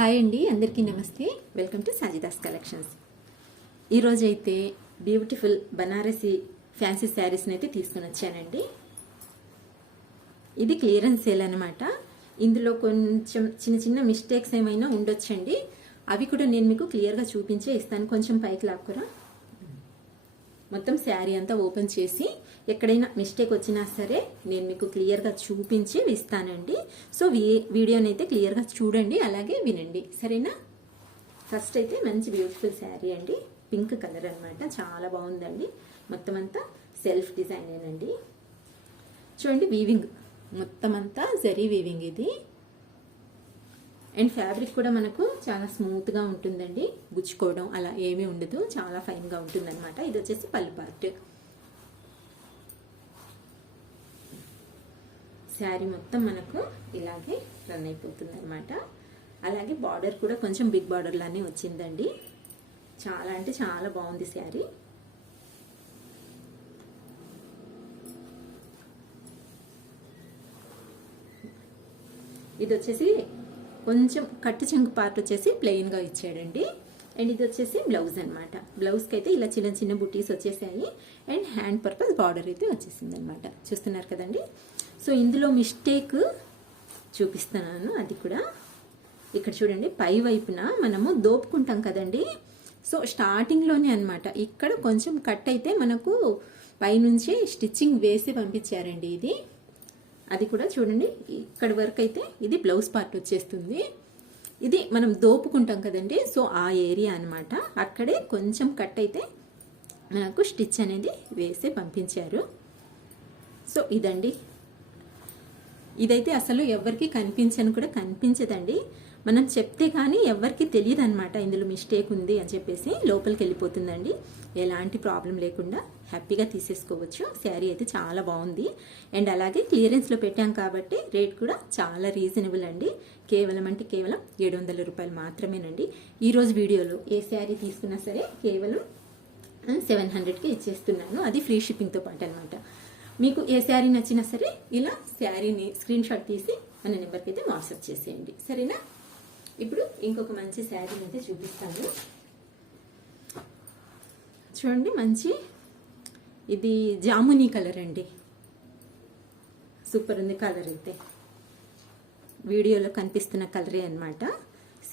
Hi అండి, అందరికీ నమస్తే. Welcome to Sajida's collections. ఈరోజు అయితే బ్యూటిఫుల్ బనారసి ఫ్యాన్సీ శారీస్ని అయితే తీసుకుని వచ్చానండి. ఇది క్లియరెన్స్ సేల్ అనమాట. ఇందులో కొంచెం చిన్న చిన్న మిస్టేక్స్ ఏమైనా ఉండొచ్చండి. అవి కూడా నేను మీకు క్లియర్గా చూపించే ఇస్తాను. కొంచెం పైకి లాక్కురా. మొత్తం శారీ అంతా ఓపెన్ చేసి ఎక్కడైనా మిస్టేక్ వచ్చినా సరే నేను మీకు క్లియర్గా చూపించి ఇస్తానండి. సో వీడియోని అయితే క్లియర్గా చూడండి, అలాగే వినండి, సరేనా? ఫస్ట్ అయితే మంచి బ్యూటిఫుల్ శారీ అండి, పింక్ కలర్ అనమాట. చాలా బాగుందండి. మొత్తం అంతా సెల్ఫ్ డిజైనేనండి. చూడండి, వీవింగ్ మొత్తం అంతా జరీ వీవింగ్ ఇది. అండ్ ఫ్యాబ్రిక్ కూడా మనకు చాలా స్మూత్గా ఉంటుందండి. గుచ్చుకోవడం అలా ఏమీ ఉండదు, చాలా ఫైన్గా ఉంటుందన్నమాట. ఇది వచ్చేసి పళ్ళు పార్ట్. శారీ మొత్తం మనకు ఇలాగే రన్ అయిపోతుంది అనమాట. అలాగే బార్డర్ కూడా కొంచెం బిగ్ బార్డర్ లానే వచ్చిందండి. చాలా అంటే చాలా బాగుంది శారీ. ఇది వచ్చేసి కొంచెం కట్టు చెంగు పార్ట్ వచ్చేసి ప్లెయిన్గా ఇచ్చాడండి. అండ్ ఇది వచ్చేసి బ్లౌజ్ అనమాట. బ్లౌజ్కి అయితే ఇలా చిన్న చిన్న బుటీస్ వచ్చేసాయి. అండ్ హ్యాండ్ పర్పస్ బార్డర్ అయితే వచ్చేసింది అనమాట. చూస్తున్నారు కదండి. సో ఇందులో మిస్టేక్ చూపిస్తున్నాను. అది కూడా ఇక్కడ చూడండి, పై వైపున మనము దోపుకుంటాం కదండి. సో స్టార్టింగ్లోనే అనమాట ఇక్కడ కొంచెం కట్ అయితే మనకు పైనుంచి స్టిచ్చింగ్ వేసి పంపించారండి. ఇది అది కూడా చూడండి, ఇక్కడ వరకు అయితే ఇది బ్లౌజ్ పార్ట్ వచ్చేస్తుంది. ఇది మనం దోపుకుంటాం కదండి, సో ఆ ఏరియా అనమాట. అక్కడే కొంచెం కట్ అయితే మనకు స్టిచ్ అనేది వేసి పంపించారు. సో ఇదండి. ఇదైతే అసలు ఎవరికి కనిపించదండి. మనం చెప్తే కానీ ఎవరికి తెలియదు అనమాట ఇందులో మిస్టేక్ ఉంది అని చెప్పేసి. లోపలికి వెళ్ళిపోతుందండి. ఎలాంటి ప్రాబ్లం లేకుండా హ్యాపీగా తీసేసుకోవచ్చు. శారీ అయితే చాలా బాగుంది. అండ్ అలాగే క్లియరెన్స్లో పెట్టాం కాబట్టి రేట్ కూడా చాలా రీజనబుల్ అండి. కేవలం 700 రూపాయలు మాత్రమేనండి. ఈరోజు వీడియోలో ఏ శారీ తీసుకున్నా సరే కేవలం 700కి ఇచ్చేస్తున్నాను. అది ఫ్రీ షిప్పింగ్తో పాటు అనమాట. మీకు ఏ శారీ నచ్చినా సరే ఇలా శారీని స్క్రీన్ షాట్ తీసి మన నెంబర్కి అయితే వాట్సాప్ చేసేయండి, సరేనా? ఇప్పుడు ఇంకొక మంచి శారీని అయితే చూపిస్తాను. చూడండి, మంచి ఇది జామునీ కలర్ అండి. సూపర్ ఉంది కలర్ అయితే. వీడియోలో కనిపిస్తున్న కలరే అనమాట.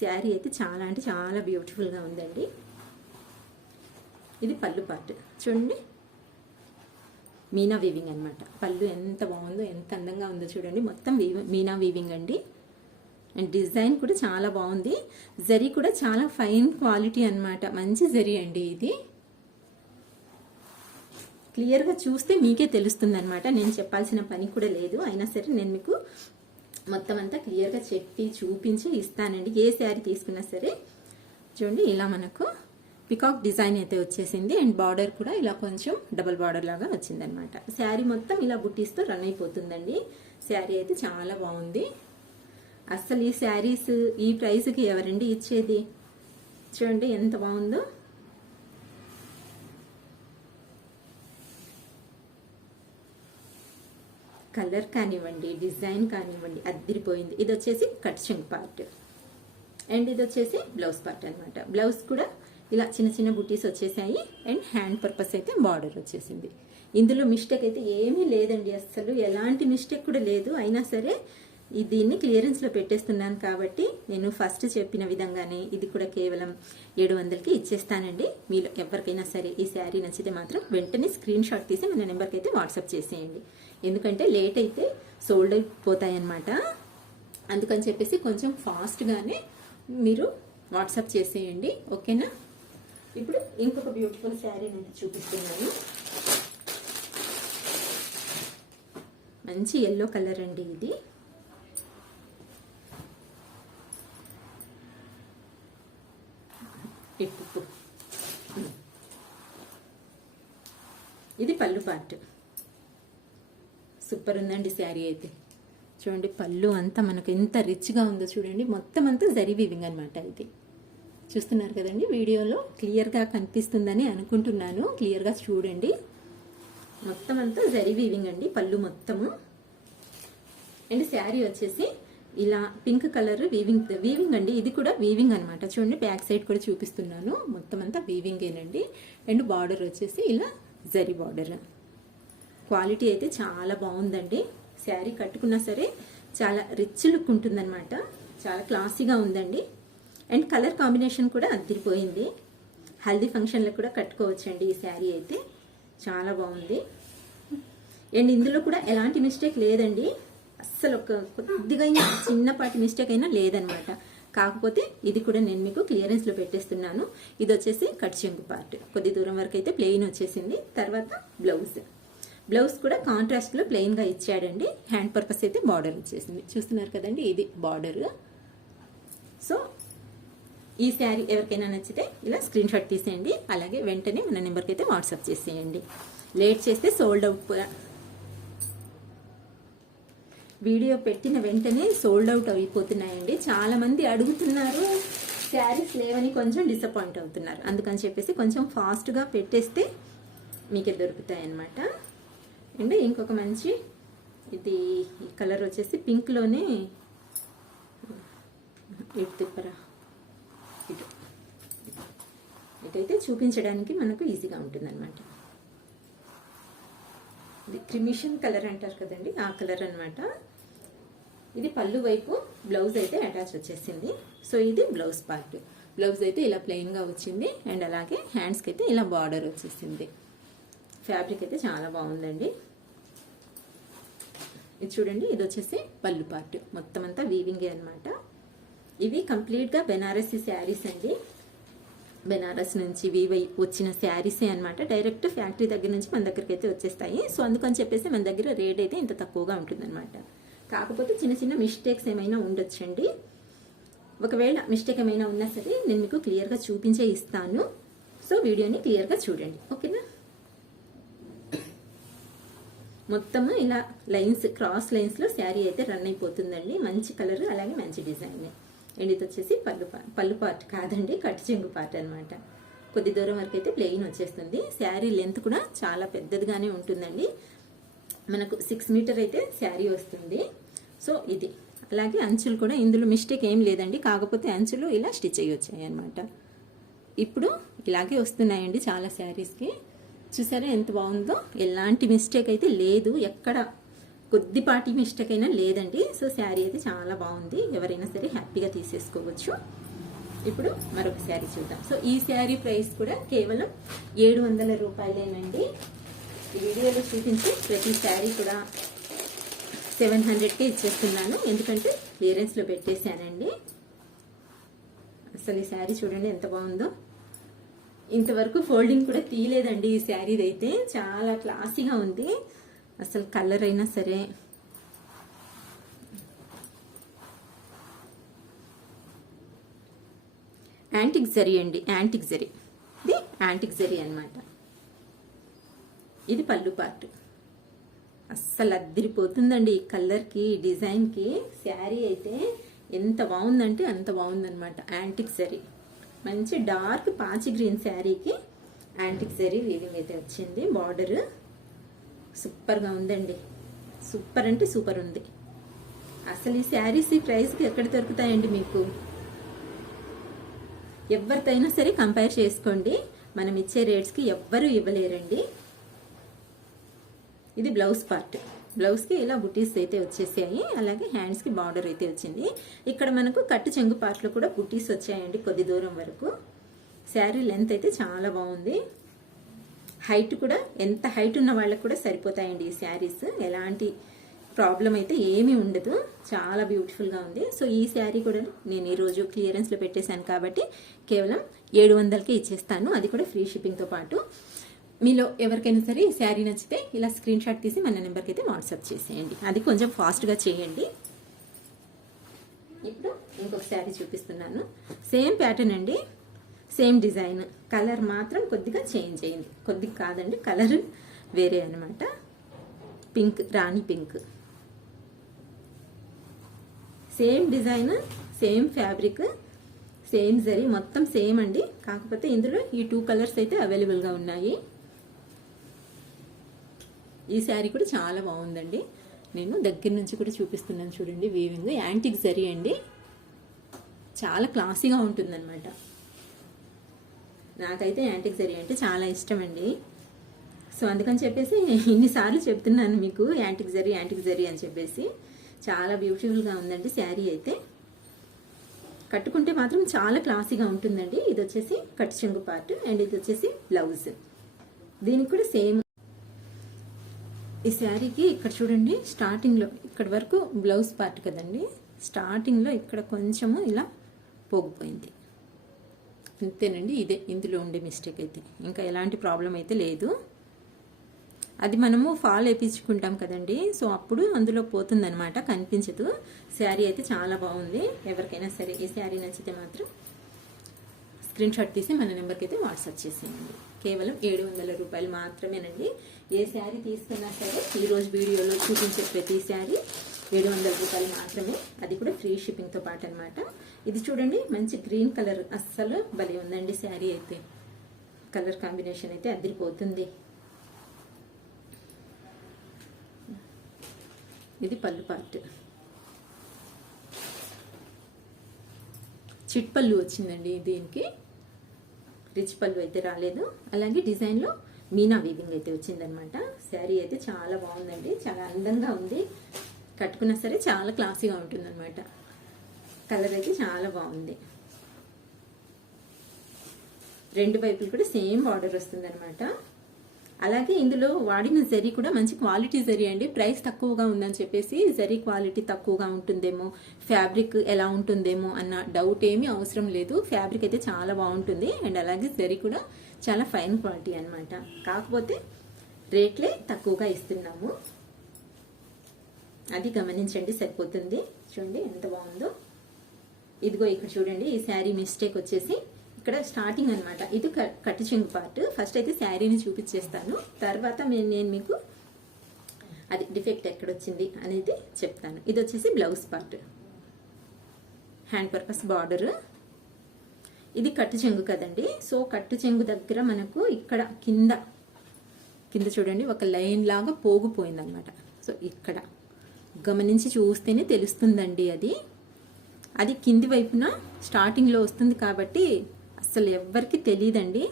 శారీ అయితే చాలా అంటే చాలా బ్యూటిఫుల్గా ఉందండి. ఇది పళ్ళు పార్ట్. చూడండి, మీనా వీవింగ్ అనమాట. పళ్ళు ఎంత బాగుందో, ఎంత అందంగా ఉందో చూడండి. మొత్తం మీనా వీవింగ్ అండి. అండ్ డిజైన్ కూడా చాలా బాగుంది. జరీ కూడా చాలా ఫైన్ క్వాలిటీ అనమాట. మంచి జరీ అండి ఇది. క్లియర్గా చూస్తే మీకే తెలుస్తుంది అనమాట. నేను చెప్పాల్సిన పని కూడా లేదు. అయినా సరే నేను మీకు మొత్తం అంతా క్లియర్గా చెప్పి చూపించి ఇస్తానండి. ఏ శారీ తీసుకున్నా సరే చూడండి, ఇలా మనకు పికాక్ డిజైన్ అయితే వచ్చేసింది. అండ్ బార్డర్ కూడా ఇలా కొంచెం డబుల్ బార్డర్ లాగా వచ్చిందనమాట. శారీ మొత్తం ఇలా బుట్టీస్తో రన్ అయిపోతుందండి. శారీ అయితే చాలా బాగుంది. అస్సలు ఈ శారీస్ ఈ ప్రైస్కి ఎవరండి ఇచ్చేది? చూడండి ఎంత బాగుందో. కలర్ కానివ్వండి, డిజైన్ కానివ్వండి, అదిరిపోయింది. ఇది వచ్చేసి కట్ చెంగ్ పార్ట్. అండ్ ఇది వచ్చేసి బ్లౌజ్ పార్ట్ అనమాట. బ్లౌజ్ కూడా ఇలా చిన్న చిన్న బుటీస్ వచ్చేసాయి. అండ్ హ్యాండ్ పర్పస్ అయితే బార్డర్ వచ్చేసింది. ఇందులో మిస్టేక్ అయితే ఏమీ లేదండి, అస్సలు ఎలాంటి మిస్టేక్ కూడా లేదు. అయినా సరే దీన్ని క్లియరెన్స్లో పెట్టేస్తున్నాను కాబట్టి నేను ఫస్ట్ చెప్పిన విధంగానే ఇది కూడా కేవలం 700కి ఇచ్చేస్తానండి. మీలో ఎవరికైనా సరే ఈ శారీ నచ్చితే మాత్రం వెంటనే స్క్రీన్ షాట్ తీసి మన నెంబర్కి అయితే వాట్సాప్ చేసేయండి. ఎందుకంటే లేట్ అయితే సోల్డ్ అయిపోతాయన్నమాట. అందుకని చెప్పేసి కొంచెం ఫాస్ట్గానే మీరు వాట్సాప్ చేసేయండి, ఓకేనా? ఇప్పుడు ఇంకొక బ్యూటిఫుల్ శారీ నేను చూపిస్తున్నాను. మంచి ఎల్లో కలర్ అండి ఇది. ఇది పళ్ళు పార్ట్. సూపర్ ఉందండి శారీ అయితే. చూడండి, పళ్ళు అంతా మనకు ఎంత రిచ్గా ఉందో చూడండి. మొత్తం అంతా జరీ వీవింగ్ అనమాట. ఇది చూస్తున్నారు కదండి, వీడియోలో క్లియర్గా కనిపిస్తుందని అనుకుంటున్నాను. క్లియర్గా చూడండి. మొత్తం అంతా జరీ వీవింగ్ అండి పళ్ళు మొత్తము. అండ్ శారీ వచ్చేసి ఇలా పింక్ కలర్ వీవింగ్ అండి. ఇది కూడా వీవింగ్ అనమాట. చూడండి బ్యాక్ సైడ్ కూడా చూపిస్తున్నాను. మొత్తం అంతా వీవింగేనండి. అండ్ బార్డర్ వచ్చేసి ఇలా జరీ బార్డర్. క్వాలిటీ అయితే చాలా బాగుందండి. శారీ కట్టుకున్నా సరే చాలా రిచ్ లుక్ ఉంటుందన్నమాట. చాలా క్లాసీగా ఉందండి. అండ్ కలర్ కాంబినేషన్ కూడా అదిరిపోయింది. హల్దీ ఫంక్షన్లో కూడా కట్టుకోవచ్చండి ఈ శారీ అయితే. చాలా బాగుంది. అండ్ ఇందులో కూడా ఎలాంటి మిస్టేక్ లేదండి. అస్సలు ఒక కొద్దిగా చిన్నపాటి మిస్టేక్ అయినా లేదనమాట. కాకపోతే ఇది కూడా నేను మీకు క్లియరెన్స్లో పెట్టేస్తున్నాను. ఇది వచ్చేసి కట్ చెంగు పార్ట్. కొద్ది దూరం వరకు అయితే ప్లెయిన్ వచ్చేసింది. తర్వాత బ్లౌజ్ కూడా కాంట్రాస్ట్లో ప్లెయిన్గా ఇచ్చాడండి. హ్యాండ్ పర్పస్ అయితే బార్డర్ వచ్చేసింది. చూస్తున్నారు కదండి, ఇది బార్డర్. సో ఈ శారీ ఎవరికైనా నచ్చితే ఇలా స్క్రీన్ షాట్ తీసేయండి. అలాగే వెంటనే మన నెంబర్కి అయితే వాట్సాప్ చేసేయండి. లేట్ చేస్తే సోల్డ్ అవుట్, వీడియో పెట్టిన వెంటనే సోల్డ్ అవుట్ అయిపోతున్నాయండి. చాలా మంది అడుగుతున్నారు, శారీస్ లేవని కొంచెం డిసప్పాయింట్ అవుతున్నారు. అందుకని చెప్పేసి కొంచెం ఫాస్ట్గా పెట్టేస్తే మీకే దొరుకుతాయి అన్నమాట. అండ్ ఇంకొక మంచి ఇది ఈ కలర్ వచ్చేసి పింక్లోనే ఇటు తిప్పరా, ఇటైతే చూపించడానికి మనకు ఈజీగా ఉంటుందన్నమాట. ఇది క్రిమిషన్ కలర్ అంటారు కదండి, ఆ కలర్ అన్నమాట. ఇది పళ్ళు వైపు బ్లౌజ్ అయితే అటాచ్ వచ్చేసింది. సో ఇది బ్లౌజ్ పార్ట్. బ్లౌజ్ అయితే ఇలా ప్లెయిన్గా వచ్చింది. అండ్ అలాగే హ్యాండ్స్కి అయితే ఇలా బార్డర్ వచ్చేసింది. ఫ్యాబ్రిక్ అయితే చాలా బాగుందండి. ఇది చూడండి, ఇది వచ్చేసి పళ్ళు పార్ట్. మొత్తం అంతా వీవింగే అనమాట. ఇవి కంప్లీట్గా బెనారసీ శారీస్ అండి. బెనారస్ నుంచి వీవై వచ్చిన శారీసే అనమాట. డైరెక్ట్ ఫ్యాక్టరీ దగ్గర నుంచి మన దగ్గరికి అయితే వచ్చేస్తాయి. సో అందుకని చెప్పేసి మన దగ్గర రేట్ అయితే ఇంత తక్కువగా ఉంటుందన్నమాట. కాకపోతే చిన్న చిన్న మిస్టేక్స్ ఏమైనా ఉండొచ్చండి. ఒకవేళ మిస్టేక్ ఏమైనా ఉన్నా సరే నేను మీకు క్లియర్గా చూపించే ఇస్తాను. సో వీడియోని క్లియర్గా చూడండి, ఓకేనా. మొత్తము ఇలా లైన్స్, క్రాస్ లైన్స్లో శారీ అయితే రన్ అయిపోతుందండి. మంచి కలర్, అలాగే మంచి డిజైన్. అండ్ ఇది వచ్చేసి పళ్ళు పార్ట్ కాదండి, కట్ చెంగు పార్ట్ అనమాట. కొద్ది దూరం వరకు అయితే ప్లెయిన్ వచ్చేస్తుంది. శారీ లెంత్ కూడా చాలా పెద్దదిగానే ఉంటుందండి. మనకు 6 మీటర్ అయితే శారీ వస్తుంది. సో ఇది అలాగే అంచులు కూడా ఇందులో మిస్టేక్ ఏం లేదండి. కాకపోతే అంచులు ఇలా స్టిచ్ అయ్యి వచ్చాయి అనమాట. ఇప్పుడు ఇలాగే వస్తున్నాయండి చాలా శారీస్కి. చూసారా ఎంత బాగుందో. ఎలాంటి మిస్టేక్ అయితే లేదు, ఎక్కడ కొద్దిపాటి మిస్టేక్ అయినా లేదండి. సో శారీ అయితే చాలా బాగుంది. ఎవరైనా సరే హ్యాపీగా తీసేసుకోవచ్చు. ఇప్పుడు మరొక శారీ చూద్దాం. సో ఈ శారీ ప్రైస్ కూడా కేవలం 700 రూపాయలేనండి. ఈ వీడియోలో చూపించి ప్రతి శారీ కూడా 700కే ఇచ్చేస్తున్నాను. ఎందుకంటే క్లియరెన్స్లో పెట్టేశానండి. అసలు ఈ శారీ చూడండి ఎంత బాగుందో. ఇంతవరకు ఫోల్డింగ్ కూడా తీయలేదండి ఈ శారీది అయితే. చాలా క్లాసీగా ఉంది. అసలు కలర్ అయినా సరే యాంటిక్ జరీ అండి. యాంటిక్ జరీ, ఇది యాంటిక్ జరీ అనమాట. ఇది పళ్ళు పార్ట్. అస్సలు అద్దరిపోతుందండి ఈ కలర్కి, డిజైన్కి. శారీ అయితే ఎంత బాగుందంటే అంత బాగుందనమాట. యాంటిక్ జరీ, మంచి డార్క్ పాచి గ్రీన్ శారీకి యాంటిక్ జరీ వీవింగ్ అయితే వచ్చింది. బార్డర్ సూపర్గా ఉందండి. సూపర్ అంటే సూపర్ ఉంది. అసలు ఈ శారీస్ ఈ ప్రైస్కి ఎక్కడ దొరుకుతాయండి మీకు? ఎవరితైనా సరే కంపేర్ చేసుకోండి. మనం ఇచ్చే రేట్స్కి ఎవ్వరూ ఇవ్వలేరండి. ఇది బ్లౌజ్ పార్ట్. బ్లౌజ్కి ఇలా బుటీస్ అయితే వచ్చేసాయి. అలాగే హ్యాండ్స్కి బార్డర్ అయితే వచ్చింది. ఇక్కడ మనకు కట్టు చెంగు పార్ట్లో కూడా బుటీస్ వచ్చాయండి కొద్ది దూరం వరకు. శారీ లెంత్ అయితే చాలా బాగుంది. హైట్ కూడా ఎంత హైట్ ఉన్న వాళ్ళకు కూడా సరిపోతాయండి ఈ శారీస్. ఎలాంటి ప్రాబ్లం అయితే ఏమీ ఉండదు. చాలా బ్యూటిఫుల్గా ఉంది. సో ఈ శారీ కూడా నేను ఈరోజు క్లియరెన్స్లో పెట్టేశాను కాబట్టి కేవలం 700కే ఇచ్చేస్తాను. అది కూడా ఫ్రీ షిప్పింగ్తో పాటు. మీలో ఎవరికైనా సరే ఈ శారీ నచ్చితే ఇలా స్క్రీన్ షాట్ తీసి మన నెంబర్కి అయితే వాట్సాప్ చేసేయండి. అది కొంచెం ఫాస్ట్గా చేయండి. ఇప్పుడు ఇంకొక శారీ చూపిస్తున్నాను. సేమ్ ప్యాటర్న్ అండి, సేమ్ డిజైన్. కలర్ మాత్రం కొద్దిగా చేంజ్ అయింది. కొద్దిగా కాదండి, కలర్ వేరే అనమాట. Pink, rani pink. Same design, same fabric, same zari, మొత్తం సేమ్ అండి. కాకపోతే ఇందులో ఈ 2 కలర్స్ అయితే అవైలబుల్గా ఉన్నాయి. ఈ శారీ కూడా చాలా బాగుందండి. నేను దగ్గర నుంచి కూడా చూపిస్తున్నాను చూడండి. వీవింగ్ యాంటిక్ జరీ అండి, చాలా క్లాసీగా ఉంటుందన్నమాట. నాకైతే యాంటిక్ జరీ అంటే చాలా ఇష్టం అండి. సో అందుకని చెప్పేసి ఇన్నిసార్లు చెప్తున్నాను మీకు యాంటిక్ జరీ అని చెప్పేసి. చాలా బ్యూటిఫుల్గా ఉందండి శారీ అయితే. కట్టుకుంటే మాత్రం చాలా క్లాసీగా ఉంటుందండి. ఇది వచ్చేసి కట్ చెంగు పార్ట్ అండ్ ఇది వచ్చేసి బ్లౌజ్. దీనికి కూడా సేమ్. ఈ శారీకి ఇక్కడ చూడండి స్టార్టింగ్లో ఇక్కడ వరకు బ్లౌజ్ పార్ట్ కదండి, స్టార్టింగ్లో ఇక్కడ కొంచెము ఇలా పోగిపోయింది అంతేనండి. ఇదే ఇందులో ఉండే మిస్టేక్ అయితే, ఇంకా ఎలాంటి ప్రాబ్లం అయితే లేదు. అది మనము ఫాల్ వేయించుకుంటాం కదండి, సో అప్పుడు అందులో పోతుందనమాట, కనిపించదు. శారీ అయితే చాలా బాగుంది. ఎవరికైనా సరే ఈ శారీ నచ్చితే మాత్రం స్క్రీన్ షాట్ తీసి మన నెంబర్కి అయితే వాట్సాప్ చేసేయండి. కేవలం 700 రూపాయలు మాత్రమేనండి. ఏ శారీ తీసుకున్నా సరే ఈరోజు వీడియోలో చూపించే ప్రతి శారీ 700 రూపాయలు మాత్రమే, అది కూడా ఫ్రీ షిప్పింగ్తో పాటు అనమాట. ఇది చూడండి మంచి గ్రీన్ కలర్, అస్సలు భలే ఉందండి శారీ అయితే. కలర్ కాంబినేషన్ అయితే అదిరిపోతుంది. ఇది పళ్ళు పార్ట్, చిట్ పళ్ళు వచ్చిందండి దీనికి, రిచ్ పళ్ళు అయితే రాలేదు. అలాగే డిజైన్లో మీనా వీవింగ్ అయితే వచ్చిందనమాట. శారీ అయితే చాలా బాగుందండి, చాలా అందంగా ఉంది. కట్టుకున్నా సరే చాలా క్లాసీగా ఉంటుందన్నమాట. కలర్ అయితే చాలా బాగుంది. రెండు వైపులు కూడా సేమ్ బార్డర్ వస్తుందన్నమాట. అలాగే ఇందులో వాడిన జరీ కూడా మంచి క్వాలిటీ జరీ అండి. ప్రైస్ తక్కువగా ఉందని చెప్పేసి జరీ క్వాలిటీ తక్కువగా ఉంటుందేమో, ఫ్యాబ్రిక్ ఎలా ఉంటుందేమో అన్న డౌట్ ఏమీ అవసరం లేదు. ఫ్యాబ్రిక్ అయితే చాలా బాగుంటుంది అండ్ అలాగే జరీ కూడా చాలా ఫైన్ క్వాలిటీ అనమాట. కాకపోతే రేట్లే తక్కువగా ఇస్తున్నాము, అది గమనించండి సరిపోతుంది. చూడండి ఎంత బాగుందో. ఇదిగో ఇక్కడ చూడండి ఈ శారీ మిస్టేక్ వచ్చేసి ఇక్కడ స్టార్టింగ్ అనమాట. ఇది కట్టు చెంగు పార్ట్. ఫస్ట్ అయితే శారీని చూపించేస్తాను, తర్వాత నేను మీకు అది డిఫెక్ట్ ఎక్కడొచ్చింది అనేది చెప్తాను. ఇది వచ్చేసి blouse part, hand purpose border. ఇది కట్టు చెంగు కదండి, సో కట్టు చెంగు దగ్గర మనకు ఇక్కడ కింద చూడండి ఒక లైన్ లాగా పోగిపోయింది అనమాట. సో ఇక్కడ గమనించి చూస్తేనే తెలుస్తుందండి. అది కింది వైపున స్టార్టింగ్లో వస్తుంది కాబట్టి అసలు ఎవ్వరికి తెలియదండి.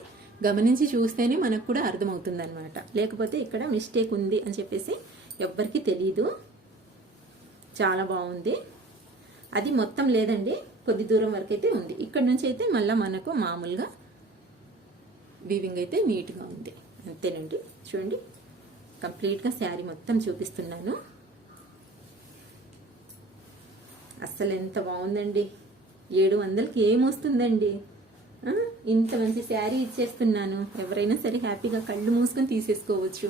గమనించి చూస్తేనే మనకు కూడా అర్థమవుతుంది అనమాట. లేకపోతే ఇక్కడ మిస్టేక్ ఉంది అని చెప్పేసి ఎవ్వరికి తెలీదు. చాలా బాగుంది. అది మొత్తం లేదండి, కొద్ది దూరం వరకు అయితే ఉంది. ఇక్కడ నుంచి అయితే మళ్ళీ మనకు మామూలుగా వీవింగ్ అయితే నీట్గా ఉంది అంతేనండి. చూడండి కంప్లీట్గా శారీ మొత్తం చూపిస్తున్నాను. అస్సలు ఎంత బాగుందండి. 700కి ఏమొస్తుందండి. ఇంత మంచి శారీ ఇచ్చేస్తున్నాను. ఎవరైనా సరే హ్యాపీగా కళ్ళు మూసుకొని తీసేసుకోవచ్చు.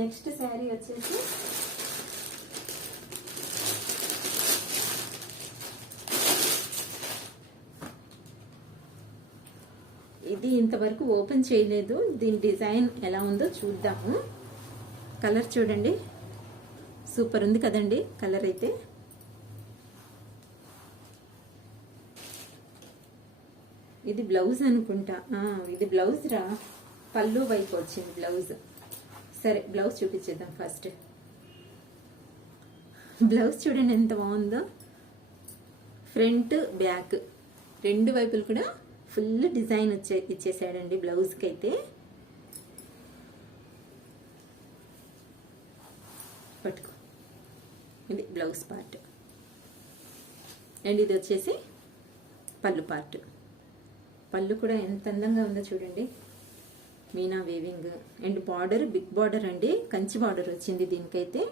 నెక్స్ట్ శారీ వచ్చేసి ఇది ఇంతవరకు ఓపెన్ చేయలేదు. దీని డిజైన్ ఎలా ఉందో చూద్దాము. కలర్ చూడండి సూపర్ ఉంది కదండి కలర్ అయితే. ఇది బ్లౌజ్ అనుకుంటా. ఇది బ్లౌజ్ రా, పళ్ళు వైపు వచ్చింది బ్లౌజ్. సరే బ్లౌజ్ చూపించేద్దాం ఫస్ట్. బ్లౌజ్ చూడండి ఎంత బాగుందో. ఫ్రంట్ బ్యాక్ రెండు వైపులు కూడా ఫుల్ డిజైన్ ఇచ్చేసాడండి బ్లౌజ్కి అయితే. పట్టుకో, ఇది బ్లౌజ్ పార్ట్ అండ్ ఇది వచ్చేసి పళ్ళు పార్ట్. పళ్ళు కూడా ఎంత అందంగా ఉందో చూడండి, Meena weaving and border big border అండి, కంచి బార్డర్ వచ్చింది దీనికైతే.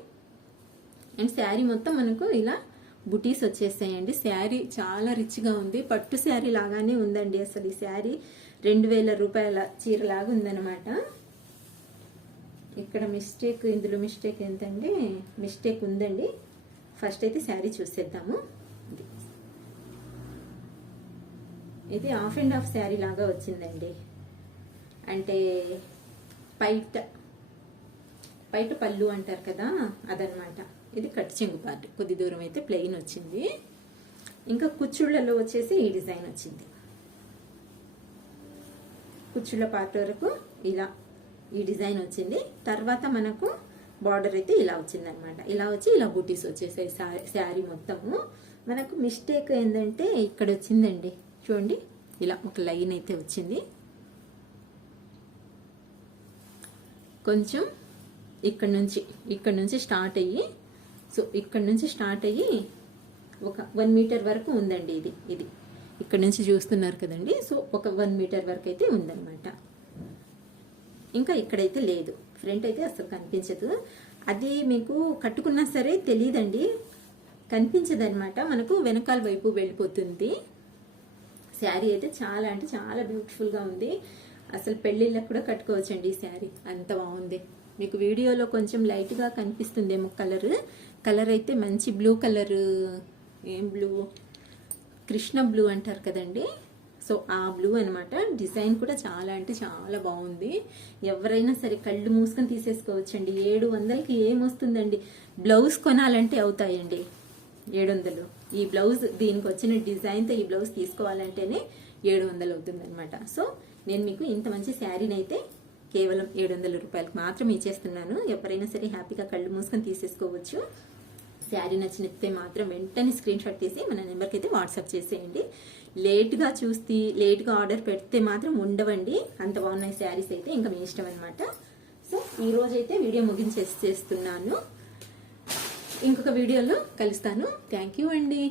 అండ్ శారీ మొత్తం మనకు ఇలా బుటీస్ వచ్చేసాయండి. శారీ చాలా రిచ్గా ఉంది, పట్టు శారీ లాగానే ఉందండి. అసలు ఈ శారీ 2000 రూపాయల చీరలాగా ఉందన్నమాట. ఇక్కడ మిస్టేక్, ఇందులో మిస్టేక్ ఏంటంటే మిస్టేక్ ఉందండి. ఫస్ట్ అయితే శారీ చూసేద్దాము. ఇది హాఫ్ అండ్ హాఫ్ శారీ లాగా వచ్చిందండి. అంటే పైట పళ్ళు అంటారు కదా అదనమాట. ఇది కట్ చెంగు పార్ట్, కొద్ది దూరం అయితే ప్లెయిన్ వచ్చింది. ఇంకా కుచ్చుళ్ళలో వచ్చేసి ఈ డిజైన్ వచ్చింది. కుచ్చుళ్ళ పార్ట్ వరకు ఇలా ఈ డిజైన్ వచ్చింది. తర్వాత మనకు బార్డర్ అయితే ఇలా వచ్చిందనమాట. ఇలా వచ్చి ఇలా బూటీస్ వచ్చేసాయి శారీ మొత్తము. మనకు మిస్టేక్ ఏంటంటే ఇక్కడ వచ్చిందండి చూడండి, ఇలా ఒక లైన్ అయితే వచ్చింది. కొంచెం ఇక్కడ నుంచి స్టార్ట్ అయ్యి, సో ఇక్కడ నుంచి స్టార్ట్ అయ్యి ఒక 1 మీటర్ వరకు ఉందండి. ఇది ఇక్కడ నుంచి చూస్తున్నారు కదండి. సో ఒక 1 మీటర్ వరకు అయితే ఉందన్నమాట. ఇంకా ఇక్కడైతే లేదు, ఫ్రంట్ అయితే అసలు కనిపించదు. అది మీకు కట్టుకున్నా సరే తెలియదండి, కనిపించదు అనమాట. మనకు వెనకాల వైపు వెళ్ళిపోతుంది. శారీ అయితే చాలా అంటే చాలా బ్యూటిఫుల్గా ఉంది. అసలు పెళ్ళిళ్ళకి కూడా కట్టుకోవచ్చండి ఈ శారీ, అంత బాగుంది. మీకు వీడియోలో కొంచెం లైట్గా కనిపిస్తుందేమో కలర్ అయితే మంచి బ్లూ కలర్. ఏం బ్లూ, కృష్ణ బ్లూ అంటారు కదండి. సో ఆ బ్లూ అనమాట. డిజైన్ కూడా చాలా అంటే చాలా బాగుంది. ఎవరైనా సరే కళ్ళు మూసుకొని తీసేసుకోవచ్చండి. 700కి ఏమొస్తుందండి, బ్లౌజ్ కొనాలంటే అవుతాయండి 700. ఈ బ్లౌజ్ దీనికి వచ్చిన డిజైన్తో ఈ బ్లౌజ్ తీసుకోవాలంటేనే 700 అవుతుంది అనమాట. సో నేను మీకు ఇంత మంచి శారీని అయితే కేవలం 700 రూపాయలకు మాత్రం ఇచ్చేస్తున్నాను. ఎవరైనా సరే హ్యాపీగా కళ్ళు మూసుకొని తీసేసుకోవచ్చు. శారీ నచ్చినట్టే మాత్రం వెంటనే స్క్రీన్ షాట్ తీసి మన నెంబర్కి అయితే వాట్సాప్ చేసేయండి. లేట్గా చూసి లేట్గా ఆర్డర్ పెడితే మాత్రం ఉండవండి. అంత బాగున్నాయి శారీస్ అయితే, ఇంకా మీ ఇష్టం అనమాట. సో ఈ రోజైతే వీడియో ముగించేస్తున్నాను. ఇంకొక వీడియోలో కలుస్తాను. థ్యాంక్ యూ అండి.